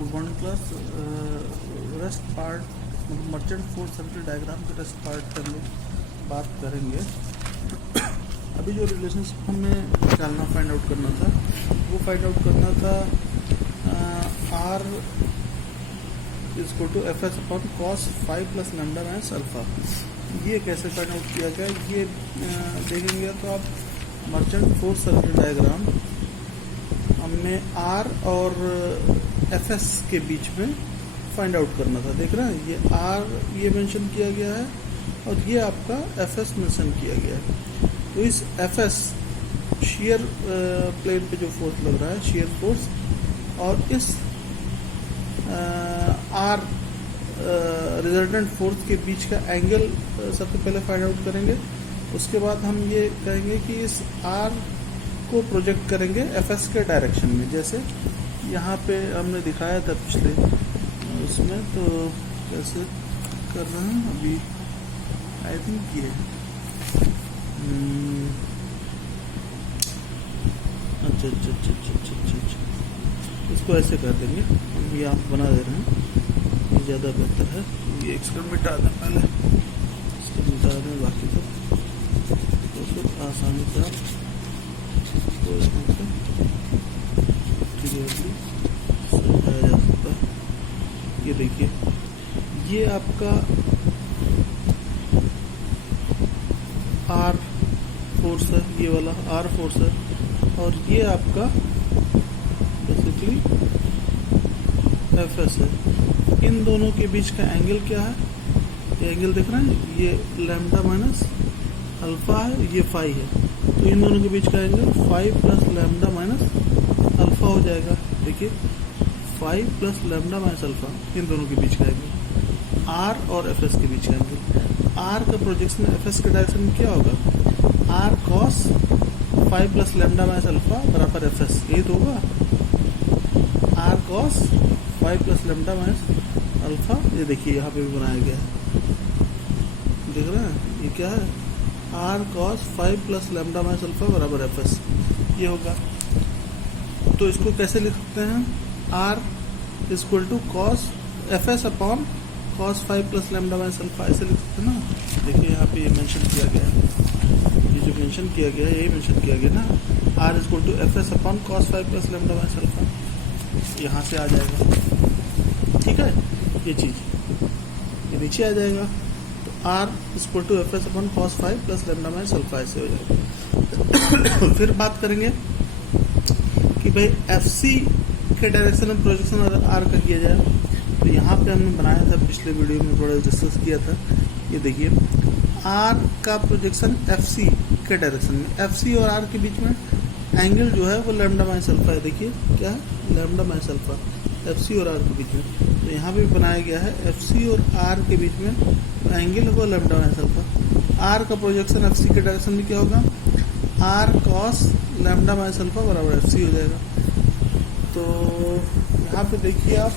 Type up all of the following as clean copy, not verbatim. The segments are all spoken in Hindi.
One class rest part merchant force circuit diagram के रेस्ट पार्ट पर लोग बात करेंगे। अभी जो रिलेशनशिप हमें निकालना फाइंड आउट करना था वो फाइंड आउट करना था R is to F S upon cos 5 plus lambda minus alpha. ये कैसे फाइंड आउट किया गया ये देखेंगे तो आप मर्चेंट फोर्स सर्किट डायग्राम हमने आर और एफ एस के बीच में फाइंड आउट करना था। देख रहे हैं ये आर ये मेंशन किया गया है और ये आपका एफ एस मेंशन किया गया है। तो इस एफ एस शेयर प्लेन पे जो फोर्स लग रहा है शेयर फोर्स और इस आर रिजल्टेंट फोर्स के बीच का एंगल सबसे पहले फाइंड आउट करेंगे। उसके बाद हम ये कहेंगे कि इस आर को प्रोजेक्ट करेंगे एफ एस के डायरेक्शन में, जैसे यहाँ पे हमने दिखाया था पिछले उसमें। तो कैसे कर रहे हैं अभी आई थिंक ये अच्छा इसको ऐसे कर देंगे हम, ये आप बना दे रहे हैं ये ज़्यादा बेहतर है। ये एक्सपेरिमेंट मिटा दें पहले, इसको मिटा दें, बाकी तो फिर आसानी से आप क्लियरली समझाया जा सकता है। ये देखिए ये आपका आर फोर्स है, ये वाला आर फोर्स है और ये आपका बेसिकली एफ एस है। इन दोनों के बीच का एंगल क्या है, ये एंगल देख रहे हैं, ये लैम्डा माइनस अल्फा है, ये फाई है। तो इन दोनों के बीच का angle 5 plus lambda minus alpha हो जाएगा। देखिए 5 प्लस लैम्डा माइनस अल्फा इन दोनों के बीच का एंगल, आर और एफ एस के बीच का एंगल। आर का प्रोजेक्शन एफ एस के डायरेक्शन में क्या होगा, R cos 5 plus lambda minus alpha बराबर एफ एस, ये तो होगा R cos 5 plus lambda minus alpha. ये देखिए यहाँ पे भी बनाया गया है, देख रहे हैं ये क्या है, R cos 5 plus lambda minus alpha बराबर एफ एस, ये होगा। तो इसको कैसे लिख सकते हैं, R is equal to cos F S upon cos 5 plus lambda minus alpha, ऐसे लिख सकते हैं ना। देखिए यहाँ पे ये मेंशन किया गया है, ये जो मेंशन किया गया है यही मेंशन किया गया ना, R is equal to F S upon cos 5 plus lambda minus alpha, यहाँ से आ जाएगा। ठीक है, ये चीज़ ये नीचे आ जाएगा। तो R equal to F S upon cos 5 plus lambda minus alpha ऐसे हो जाएगा। फिर बात करेंगे कि भाई एफ सी के डायरेक्शन में प्रोजेक्शन अगर आर का किया जाए तो यहाँ पे हमने बनाया था पिछले वीडियो में, थोड़ा डिस्कस किया था। ये देखिए आर का प्रोजेक्शन एफ सी के डायरेक्शन में, एफ सी और आर के बीच में एंगल जो है वो लैम्डा माइनस अल्फा है। देखिए क्या है, lambda minus alpha F C और आर के बीच में। तो यहाँ पे बनाया गया है एफ सी और आर के बीच में एंगल होगा लैम्डा माइनस अल्फा। आर का प्रोजेक्शन एफ सी के डायरेक्शन में क्या होगा, R cos lambda minus alpha बराबर एफ सी हो जाएगा। तो यहाँ पे देखिए आप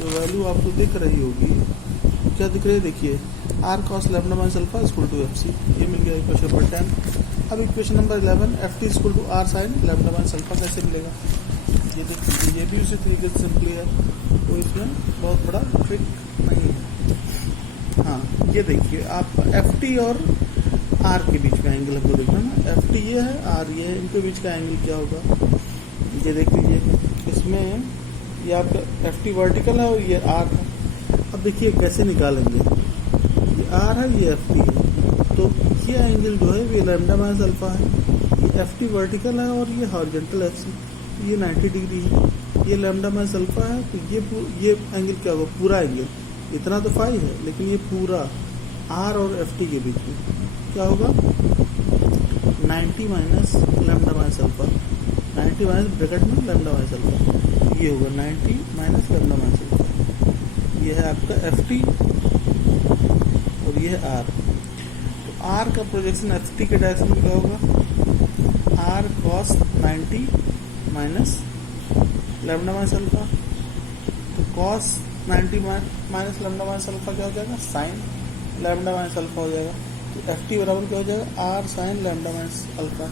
जो वैल्यू आपको दिख रही होगी, क्या दिख रही है, देखिए R cos lambda minus alpha equal to F C, ये मिल गया इक्वेशन नंबर 10। अब equation number 11 F T equal to R sine lambda minus alpha कैसे मिलेगा, ये देखिए ये भी उसी तरीके से सिंपली है, तो इसमें बहुत बड़ा ट्रिक नहीं है। हाँ ये देखिए आपका एफ टी और आर के बीच का एंगल हमको देखना ना, एफ टी ये है आर ये है, इनके बीच का एंगल क्या होगा, ये देख लीजिए इसमें ये आपका एफ टी वर्टिकल है और ये आर है। अब देखिए कैसे निकालेंगे, ये आर है ये एफ टी है, तो ये एंगल जो है ये लैम्डा माइनस अल्फा है, ये एफ टी वर्टिकल है और ये हॉरिजॉन्टल एफ सी, ये 90 डिग्री है, ये लैम्डा माइनस अल्फा है। तो ये एंगल क्या होगा, पूरा एंगल, इतना तो फाई है लेकिन ये पूरा आर और एफ टी के बीच में क्या होगा, 90 minus lambda minus alpha, 90 minus bracket में लैम्डा माइनस अल्फा, ये होगा 90 माइनस लैम्डा माइनस अल्फा। ये है आपका एफ टी और ये है आर। तो आर का प्रोजेक्शन एफ टी के डायरेक्शन में क्या होगा, R cos 90 minus lambda minus alpha, तो cos 90 minus lambda minus alpha क्या हो जाएगा, साइन लैम्डा माइनस अल्फा हो जाएगा। तो एफ टी बराबर क्या हो जाएगा, R sine lambda minus alpha.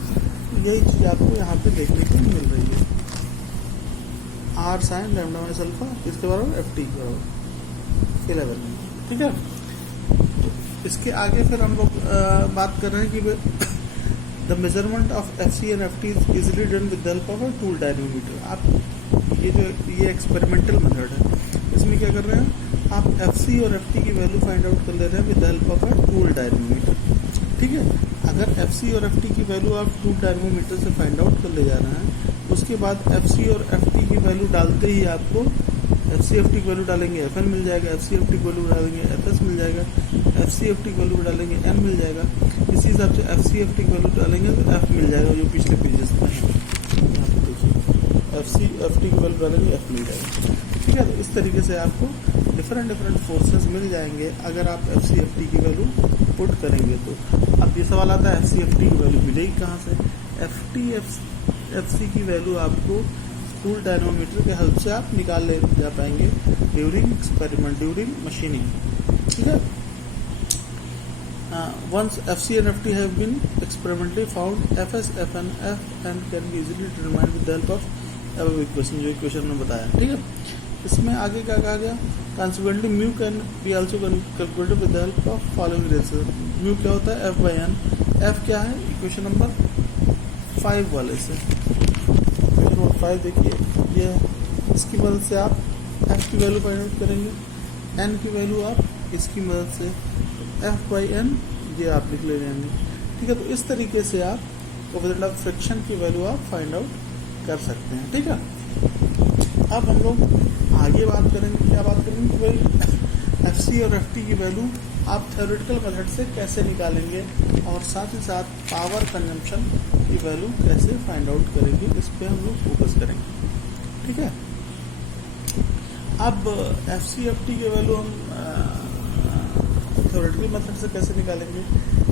यही चीज़ आपको यहाँ पे देखने को मिल रही है। R sine lambda minus alpha इसके बराबर एफ टी के बराबर 11। ठीक है, इसके आगे फिर हम लोग बात कर रहे हैं कि the measurement of F C and F T is easily done with the help of a tool dynamometer. आप ये एक्सपेरिमेंटल मेथड है, इसमें क्या कर रहे हैं, आप एफ सी और एफ टी की वैल्यू फाइंड आउट कर ले रहे हैं with the help of a tool dynamometer. ठीक है, अगर एफ सी और एफ टी की वैल्यू आप टूल डायनोमीटर से फाइंड आउट कर ले जा रहे हैं, उसके बाद एफ सी और एफ टी की वैल्यू डालते ही आपको एफ सी एफ टी की वैल्यू डालेंगे एफ एन मिल जाएगा, एफ सी एफ टी की वैल्यू डालेंगे एफ एस मिल जाएगा, एफ सी एफ टी की वैल्यू डालेंगे एन मिल जाएगा। इसी हिसाब से एफ सी एफ टी की वैल्यू डालेंगे तो एफ मिल जाएगा, जो पिछले पेजेस में है। यहाँ पे देखिए एफ सी एफ टी की वैल्यू डालेंगे एफ मिल जाएगा। ठीक है, तो इस तरीके से आपको डिफरेंट फोर्सेस मिल जाएंगे अगर आप एफ सी एफ टी की वैल्यू पुट करेंगे तो। अब ये सवाल आता है एफ सी एफ टी की वैल्यू मिलेगी कहाँ से? एफ टी एफ सी की वैल्यू आपको टूल डायनोमीटर के हेल्प से आप निकाल ले जा पाएंगे ड्यूरिंग एक्सपेरिमेंट, ड्यूरिंग मशीनिंग। ठीक है, once F C and F T have been experimentally found F S F N can be easily determined with the help of अब इक्वेशन, जो इक्वेशन में बताया। ठीक है, इसमें आगे क्या कहा गया, consequently mu can be also calculated with the help of following ratio. Mu क्या होता है, एफ बाई एन। एफ क्या है, इक्वेशन नंबर 5 वाले से, 5 देखिए ये है। इसकी मदद से आप एफ की वैल्यू फाइंड आउट करेंगे, एन की वैल्यू आप इसकी मदद से एफ बाई एन ये आप लिख ले जाएंगे। ठीक है, तो इस तरीके से आप कोएफिशिएंट ऑफ फ्रिक्शन की वैल्यू आप फाइंड आउट कर सकते हैं। ठीक है, अब हम लोग आगे बात करेंगे, क्या बात करेंगे कि भाई एफ सी और एफ टी की वैल्यू आप थ्योरेटिकल मेथड से कैसे निकालेंगे और साथ ही साथ पावर कंजम्पशन की वैल्यू कैसे फाइंड आउट करेंगे, इस पे हम लोग फोकस करेंगे। ठीक है, अब एफ सी एफ टी की वैल्यू हम थ्योरेटिकल मेथड से कैसे निकालेंगे।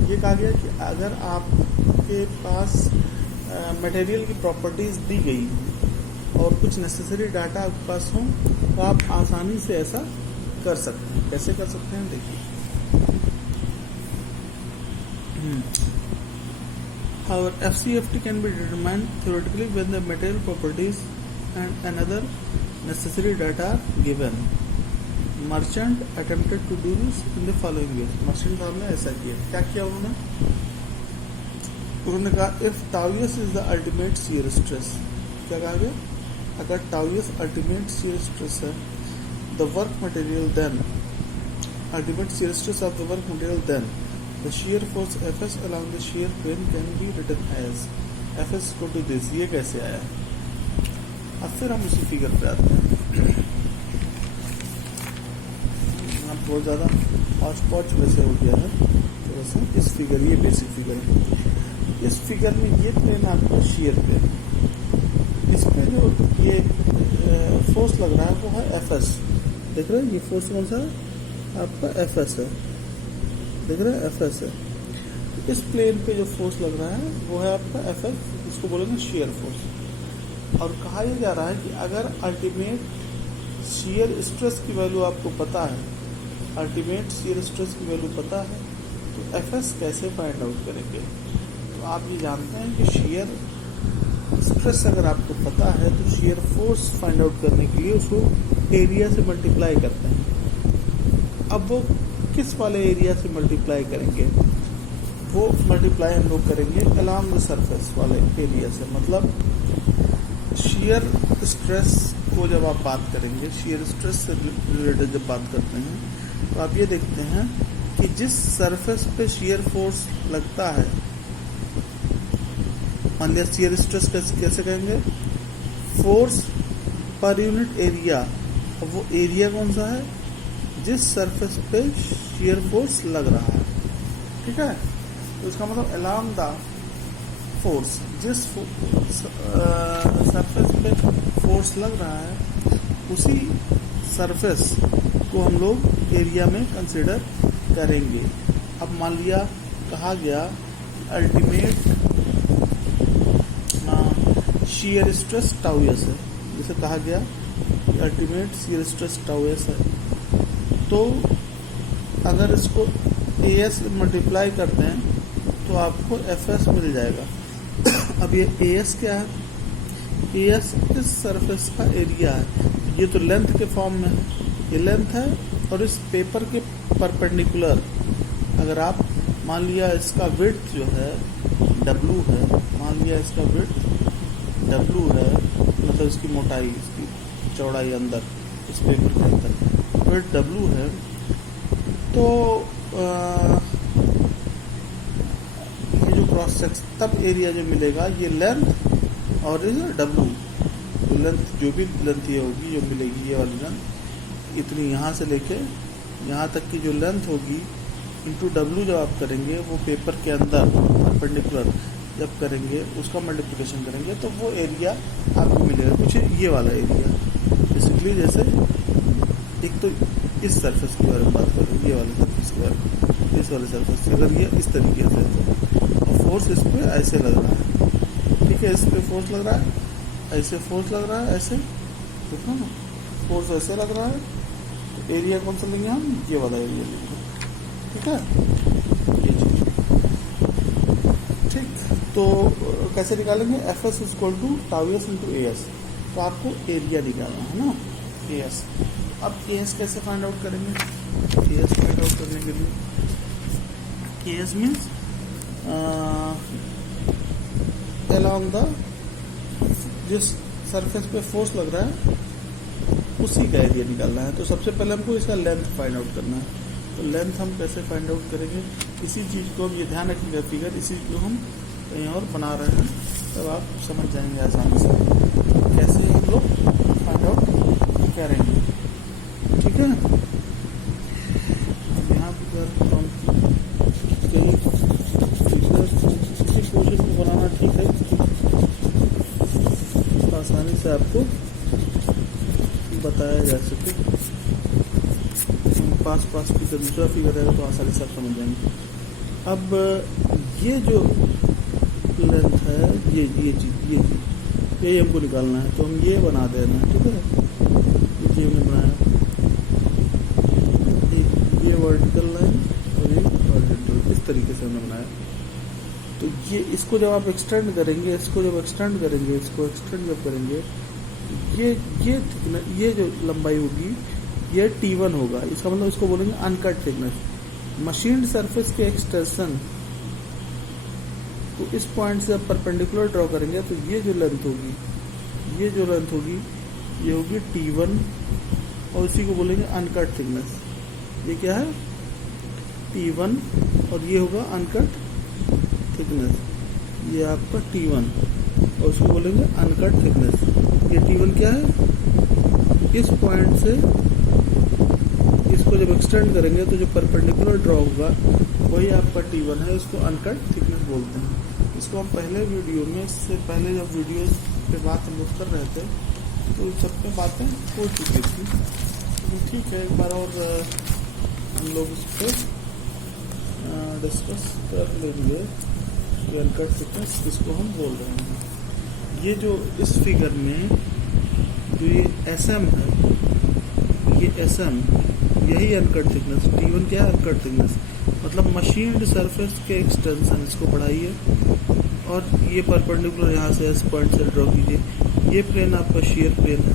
ये कहा गया कि अगर आपके पास मटेरियल की प्रॉपर्टीज दी गई और कुछ नेसेसरी डाटा आपके पास हो तो आप आसानी से ऐसा कर सकते हैं। कैसे कर सकते हैं, देखिए। However, FCFT can be determined theoretically when the material properties and another necessary data are given. Merchant attempted to do this in the following ways. Merchant साहब ने ऐसा किया, क्या किया उन्होंने कहा if tau s is the ultimate shear stress, क्या कहा गया, अगर tau s ultimate shear stress है, the work material then ultimate shear stress of the work material then the shear force Fs along the shear plane can be written as Fs equal to this। ये कैसे आया? अब फिर हम उसी फिगर पे आते हैं। आप बहुत ज़्यादा हॉच वैसे हो गया है, तो वैसे इस फिगर, ये बेसिक फिगर है। इस फिगर में ये प्लेन आपका शेयर प्लेन, इस पे जो ये फोर्स लग रहा है वो है Fs। देख रहे हैं, ये फोर्स कौन सा है आपका, Fs है। देख रहे हैं, Fs है। इस प्लेन पे जो फोर्स लग रहा है वो है आपका Fs, इसको बोलेंगे शेयर फोर्स। और कहा यह जा रहा है कि अगर अल्टीमेट शेयर स्ट्रेस की वैल्यू आपको पता है, अल्टीमेट शेयर स्ट्रेस की वैल्यू पता है, तो Fs कैसे फाइंड आउट करेंगे। तो आप ये जानते हैं कि शेयर स्ट्रेस अगर आपको पता है तो शेयर फोर्स फाइंड आउट करने के लिए उसको एरिया से मल्टीप्लाई करते हैं। अब वो किस वाले एरिया से मल्टीप्लाई करेंगे, वो मल्टीप्लाई हम लोग करेंगे अलोंग द सरफेस वाले एरिया से। मतलब शेयर स्ट्रेस को जब आप बात करेंगे, शेयर स्ट्रेस से रिलेटेड जब बात करते हैं, तो आप ये देखते हैं कि जिस सरफेस पे शेयर फोर्स लगता है, मान लिया शेयर स्ट्रेस कैसे कहेंगे, फोर्स पर यूनिट एरिया। अब वो एरिया कौन सा है, जिस सरफेस पे शेयर फोर्स लग रहा है। ठीक है, तो इसका मतलब अलोंग द फोर्स, जिस सरफेस पे फोर्स लग रहा है उसी सरफेस को हम लोग एरिया में कंसिडर करेंगे। अब मान लिया कहा गया ultimate shear stress tau S है, जैसे कहा गया ultimate shear stress tau S है, तो अगर इसको AS मल्टीप्लाई करते हैं तो आपको FS मिल जाएगा। अब ये AS क्या है, एस इस सरफेस का एरिया है। ये तो लेंथ के फॉर्म में है, ये लेंथ है, और इस पेपर के परपेंडिकुलर अगर आप मान लिया इसका विड्थ जो है W है, मान लिया इसका विड्थ W है, मतलब इसकी मोटाई, इसकी चौड़ाई अंदर इस पेपर के अंदर विड्थ W है, तो ये जो क्रॉस सेक्शन तब एरिया जो मिलेगा ये लेंथ और W, तो लेंथ जो भी लेंथ ये होगी जो मिलेगी, ये वाली लेंथ इतनी यहाँ से लेके यहाँ तक की जो लेंथ होगी इंटू W जब आप करेंगे वो पेपर के अंदर परपेंडिकुलर जब करेंगे उसका मल्टीप्लिकेशन करेंगे तो वो एरिया आपको मिलेगा कुछ ये वाला एरिया। बेसिकली जैसे एक तो इस सरफेस के बारे में बात करें, ये वाले सरफेस के बारे में, इस वाले सरफेस से अगर ये इस तरीके से तो फोर्स इस पर ऐसे लग रहा है, ठीक है, इस पर फोर्स लग रहा है, ऐसे फोर्स लग रहा है, ऐसे देखो ना फोर्स ऐसे लग रहा है, तो एरिया कौन सा लेंगे हम, ये वाला एरिया लेंगे, ठीक है, ये चीज ठीक। तो कैसे निकालेंगे, F S equal to tau S into A S, तो आपको एरिया निकालना है ना, ए एस। अब ए एस कैसे फाइंड आउट करेंगे, ए एस फाइंड आउट करने के लिए A S means along the जिस सरफेस पे फोर्स लग रहा है उसी का एरिया निकालना है। तो सबसे पहले हमको इसका लेंथ फाइंड आउट करना है, तो लेंथ हम कैसे फाइंड आउट करेंगे, इसी चीज़ को हम ये ध्यान रखिएगा, फिगर इसी को हम कहीं और बना रहे हैं, तब आप समझ जाएंगे आसानी से कैसे हम लोग फाइंड आउट करेंगे, ठीक है। यहाँ पर हम इसी कोशिश को बनाना ठीक है, आसानी से आपको बताया जा सके, पास की जो दूसरा फिगर रहेगा तो आसानी से आप समझ जाएंगे। अब ये जो लेंथ है ये चीज यही हमको निकालना है, तो हम ये बना देना है, ठीक है, ये हमने बनाया, ये वर्टिकल लाइन और ये हॉरिजॉन्टल, इस तरीके से हमने बनाया। तो ये इसको जब आप एक्सटेंड करेंगे, इसको जब एक्सटेंड करेंगे, इसको एक्सटेंड जब करेंगे, ये जो लंबाई होगी ये T1 होगा, इसका मतलब इसको बोलेंगे अनकट थिकनेस। मशीन्ड सरफेस के एक्सटेंशन, तो इस पॉइंट से आप परपेंडिकुलर ड्रॉ करेंगे तो ये जो लेंथ होगी, ये जो लेंथ होगी ये होगी T1, और इसी को बोलेंगे अनकट थिकनेस। ये क्या है, T1, और ये होगा अनकट थिकनेस, ये आपका T1, और उसको बोलेंगे अनकट थिकनेस। ये T1 क्या है, इस पॉइंट से इसको जब एक्सटेंड करेंगे तो जो परपेंडिकुलर ड्रॉ होगा वही आपका T1 है, इसको अनकट थिकनेस बोलते हैं। इसको हम पहले वीडियो में, इससे पहले जब वीडियोस पे बात हम लोग कर रहे थे तो इन सब पे बातें हो चुकी थी, तो ठीक है एक बार और हम लोग इस पर डिस्कस कर लेंगे कि अनकट थिकनेस किसको हम बोल रहे हैं। ये जो इस फिगर में जो ये SM है, ये SM, यही अनकट थिकनेस, T1 क्या है, अनकट थिकनेस, मतलब मशीन्ड सरफेस के एक्सटेंशन, इसको बढ़ाइए और ये परपेंडिकुलर यहाँ से इस पॉइंट से ड्रॉ कीजिए, ये प्लेन आपका शेयर प्लेन है,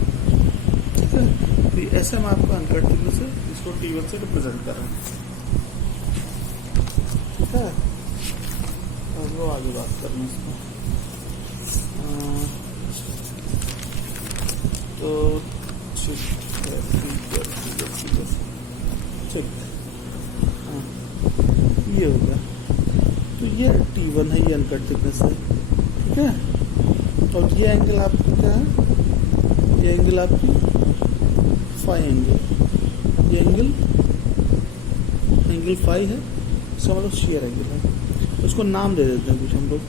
ठीक है। तो ये SM आपका अनकट थिकनेस है, इसको T1 से रिप्रेजेंट कर रहे हैं, ठीक है। अब वो आगे बात करनी इसमें, तो ठीक, हाँ ये हो गया, तो ये T1 है, ये अनकट थिकनेस है, ठीक है। और ये एंगल आपका क्या है, ये एंगल आपकी फाई एंगल, ये एंगल फाई है, इसका मतलब शेयर एंगल है। उसको नाम दे देते हैं कुछ हम लोग,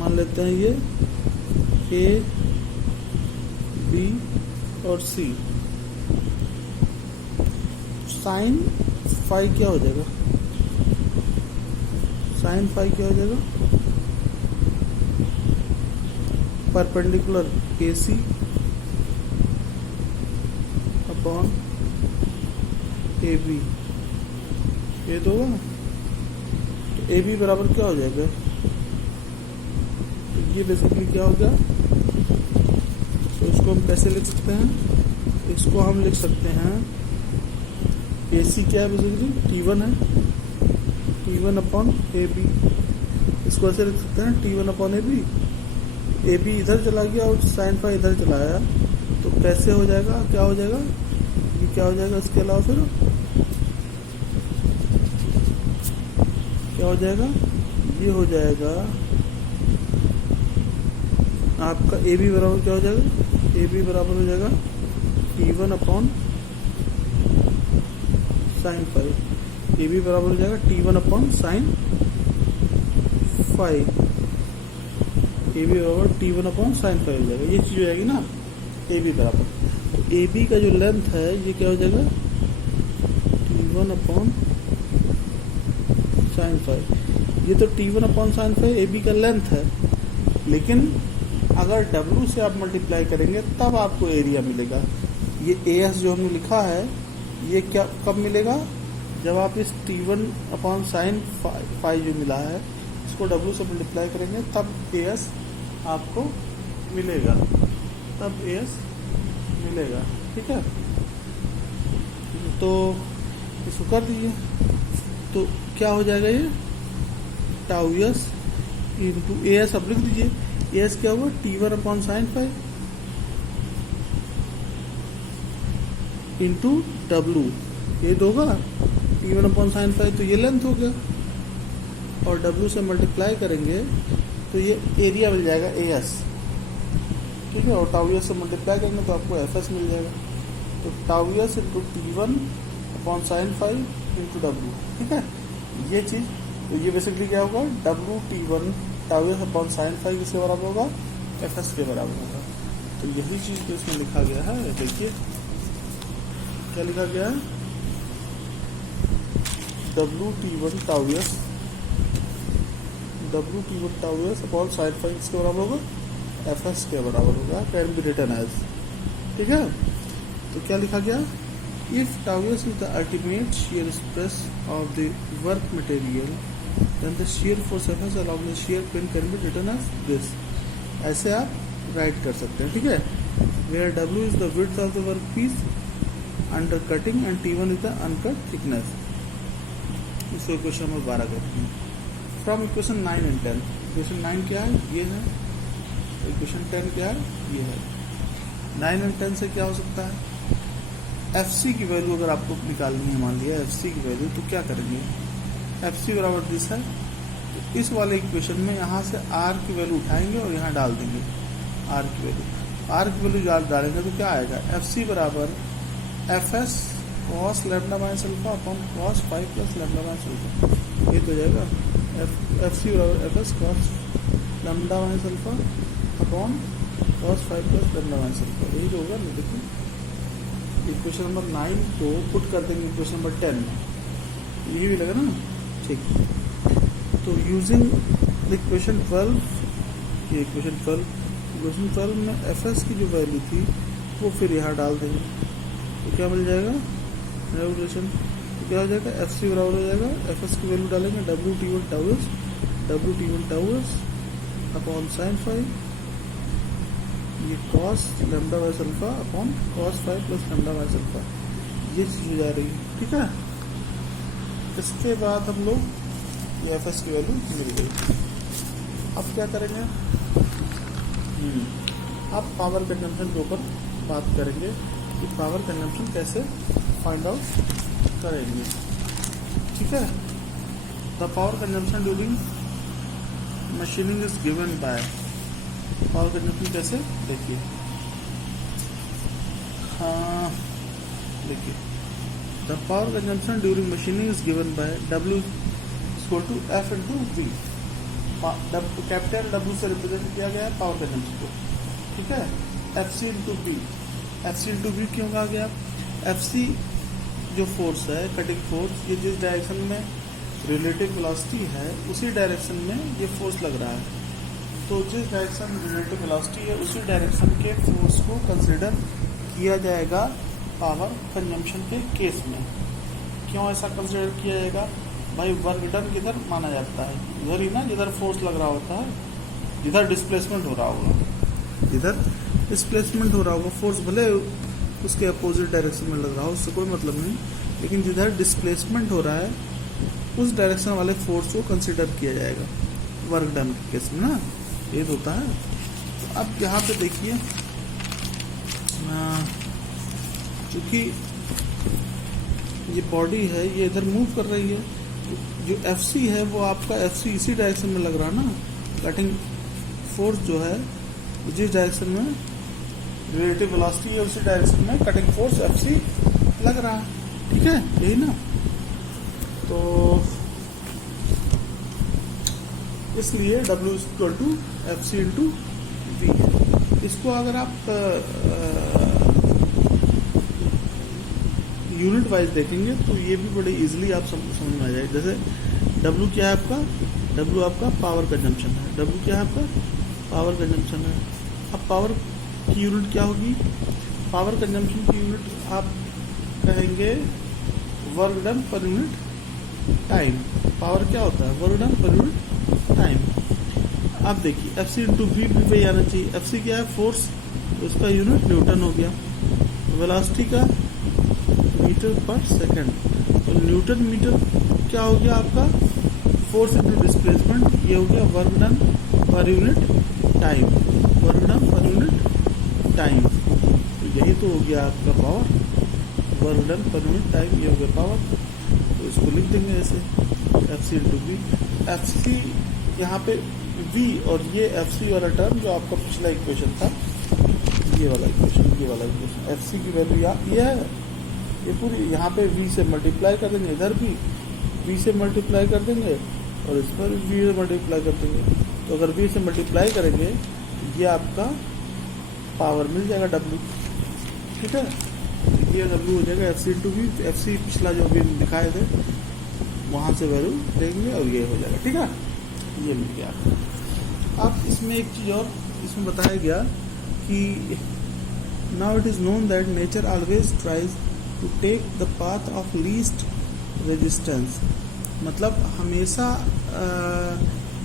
मान लेते हैं ये A, B और C। साइन फाई क्या हो जाएगा, साइन फाई क्या हो जाएगा, परपेंडिकुलर AC अपॉन AB, ये तो होगा ना, तो AB बराबर क्या हो जाएगा, तो ये बेसिकली क्या हो गया, तो इसको हम कैसे लिख सकते हैं, इसको हम लिख सकते हैं AC क्या है बेसिकली T1 है, T1 अपॉन AB, इसको ऐसे लिख सकते हैं T1 अपॉन AB इधर चला गया और साइन फाई इधर चला आया, तो कैसे हो जाएगा, क्या हो जाएगा, ये क्या हो जाएगा, इसके अलावा फिर क्या हो जाएगा, ये हो जाएगा आपका AB बराबर क्या हो जाएगा, AB बराबर हो जाएगा T1 upon sine phi, AB बराबर हो जाएगा T1 upon sine phi, AB बराबर T1 अपॉन साइन फाई हो जाएगा, ये चीज हो जाएगी ना AB बराबर। तो AB का जो लेंथ है ये क्या हो जाएगा T1 अपॉन साइन फाई, ये तो T1 upon sine phi AB का लेंथ है, लेकिन अगर W से आप मल्टीप्लाई करेंगे तब आपको एरिया मिलेगा। ये AS जो हमने लिखा है ये क्या कब मिलेगा, जब आप इस T1 अपॉन साइन फाई जो मिला है इसको W से मल्टीप्लाई करेंगे तब AS आपको मिलेगा, तब AS मिलेगा, ठीक है। तो इसको कर दीजिए, तो क्या हो जाएगा ये टाउ एस इंटू AS, अब लिख दीजिए AS क्या होगा T1 upon sine phi into W, ये होगा T1 अपॉन साइन फाई, तो ये लेंथ हो गया, और W से मल्टीप्लाई करेंगे तो ये एरिया मिल जाएगा AS, ठीक है, और टाउ एस से मल्टीप्लाई करेंगे तो आपको FS मिल जाएगा, तो tau S into T1 upon sine phi into W, ठीक है, ये चीज। तो ये बेसिकली क्या होगा WT1 tau S upon sine phi किसके बराबर होगा, FS के बराबर होगा। तो यही चीज तो इसमें लिखा गया है, देखिए क्या लिखा गया है, WT1 tau S upon sine phi किसके बराबर होगा, FS के बराबर होगा, कैन बी रिटन एज, ठीक है। तो क्या लिखा गया, if tau S is the ultimate shear stress of the work material then the shear force FS along the shear plane can be written as this, ऐसे आप राइट कर सकते हैं, ठीक है। where W is the width of the work piece under cutting and T1 is the uncut thickness, इसको इक्वेशन नंबर 12 करते हैं। फ्रॉम इक्वेशन 9 एंड 10, इक्वेशन 9 क्या है, ये है, इक्वेशन 10 क्या है, ये है। 9 एंड 10 से क्या हो सकता है, FC की वैल्यू अगर आपको निकालनी है, मान लिया FC की वैल्यू, तो क्या करेंगे, FC बराबर दिस है, तो इस वाले इक्वेशन में यहाँ से R की वैल्यू उठाएंगे और यहाँ डाल देंगे R की वैल्यू डालेंगे तो क्या आएगा, FC बराबर FS cos lambda minus alpha upon cos 5 plus lambda minus alpha, ये तो जाएगा FC बराबर FS cos lambda minus alpha upon cos 5 plus lambda minus alpha, यही जो होगा। देखिए इक्वेशन नंबर 9 को पुट कर देंगे इक्वेशन नंबर 10 में, यही भी लगा ना, ठीक। तो यूजिंग इक्वेशन 12, ये इक्वेशन 12 में FS की जो वैल्यू थी वो फिर यहाँ डाल देंगे, तो क्या मिल जाएगा रेवोल्यूशन, तो क्या हो जाएगा, FC बराबर हो जाएगा FS की वैल्यू डालेंगे WT1 tau S upon sine phi, ये cos lambda by alpha upon cos 5 plus lambda by alpha, ये चीज हो जा रही है, ठीक है। इसके बाद हम लोग ये FS की वैल्यू मिल गई, अब क्या करेंगे, अब पावर कंजम्पशन के ऊपर बात करेंगे कि पावर कंजम्पशन कैसे फाइंड आउट करेंगे, ठीक है। The power consumption during machining is given by, power consumption कैसे, देखिए, हाँ देखिए, the power consumption during machining is given by W equal to F into V, capital W से रिप्रेजेंट किया गया है पावर कंजम्पशन को, ठीक है। FC इंटू V क्यों कहा गया, FC जो फोर्स है, कटिंग फोर्स, ये जिस डायरेक्शन में रिलेटिव वेलोसिटी है उसी डायरेक्शन में ये फोर्स लग रहा है, तो जिस डायरेक्शन में रिलेटिव वेलोसिटी है उसी डायरेक्शन के फोर्स को कंसिडर किया जाएगा पावर कंजम्पशन के केस में। क्यों ऐसा कंसिडर किया जाएगा, भाई वर्क डन किधर माना जाता है, उधर ही ना जिधर फोर्स लग रहा होता है, जिधर डिस्प्लेसमेंट हो रहा होगा, जिधर डिस्प्लेसमेंट हो रहा होगा फोर्स भले उसके अपोजिट डायरेक्शन में लग रहा हो, उससे कोई मतलब नहीं, लेकिन जिधर डिस्प्लेसमेंट हो रहा है उस डायरेक्शन वाले फोर्स को कंसिडर किया जाएगा वर्क डन के केस में ना, ये होता है। तो अब यहाँ पे देखिए, चूंकि ये बॉडी है ये इधर मूव कर रही है, जो FC है वो आपका FC इसी डायरेक्शन में लग रहा ना, कटिंग फोर्स जो है जिस डायरेक्शन में रिलेटिव वेलोसिटी है उसी डायरेक्शन में कटिंग फोर्स FC लग रहा है, ठीक है, यही ना। तो इसलिए W = FC × V। इसको अगर आप यूनिट वाइज देखेंगे तो ये भी बड़े इजीली आप समझ में आ जाएगा। जैसे W क्या है आपका, W आपका पावर कंजम्पशन है, W क्या है आपका पावर कंजम्पशन है। अब पावर की यूनिट क्या होगी, पावर कंजम्पशन की यूनिट आप कहेंगे work done per unit time. Power क्या होता है, work done per unit time. अब देखिए FC × V भी वही आना चाहिए। FC क्या है, फोर्स, उसका यूनिट न्यूटन हो गया। वेलोसिटी का मीटर पर सेकंड, तो न्यूटन मीटर क्या हो गया आपका, फोर्स इंटू डिस्प्लेसमेंट, ये हो गया work done per unit time, work done per unit time. तो यही तो हो गया आपका power, work done per unit time, ये हो गया पावर। तो इसको लिख देंगे ऐसे FC × V। FC यहाँ पे V और ये FC वाला टर्म जो आपका पिछला इक्वेशन था, ये वाला इक्वेशन FC की वैल्यू ये है, ये पूरी यहाँ पे V से मल्टीप्लाई कर देंगे, इधर भी V से मल्टीप्लाई कर देंगे और इस पर V से मल्टीप्लाई कर देंगे। तो अगर V से मल्टीप्लाई करेंगे ये आपका पावर मिल जाएगा W, ठीक है। ये W हो जाएगा FC × V। FC पिछला जो भी दिखाए थे वहाँ से वैल्यू देंगे और ये हो जाएगा, ठीक है, ये मिल गया आपको। अब इसमें एक चीज़ और इसमें बताया गया कि now it is known that nature always tries to take the path of least resistance. मतलब हमेशा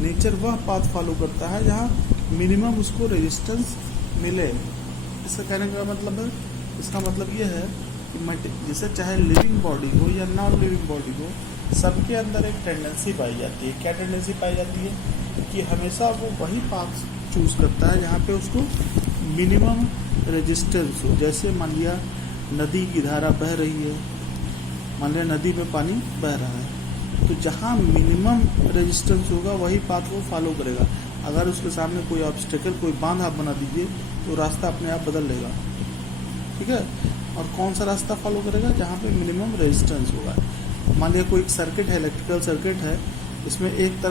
नेचर वह पाथ फॉलो करता है जहाँ मिनिमम उसको रेजिस्टेंस मिले। इसका कहने का मतलब है, इसका मतलब ये है कि जैसे चाहे लिविंग बॉडी हो या नॉन लिविंग बॉडी हो, सबके अंदर एक टेंडेंसी पाई जाती है। क्या टेंडेंसी पाई जाती है कि हमेशा वो वही पाथ चूज करता है जहाँ पे उसको मिनिमम रेजिस्टेंस हो। जैसे मान लिया नदी की धारा बह रही है, मान लिया नदी में पानी बह रहा है, तो जहाँ मिनिमम रेजिस्टेंस होगा वही पाथ वो फॉलो करेगा। अगर उसके सामने कोई ऑब्स्टेकल, कोई बांध आप बना दीजिए तो रास्ता अपने आप बदल लेगा, ठीक है। और कौन सा रास्ता फॉलो करेगा, जहाँ पे मिनिमम रेजिस्टेंस होगा। मान लिया कोई सर्किट है, इलेक्ट्रिकल सर्किट है, इसमें एक तरफ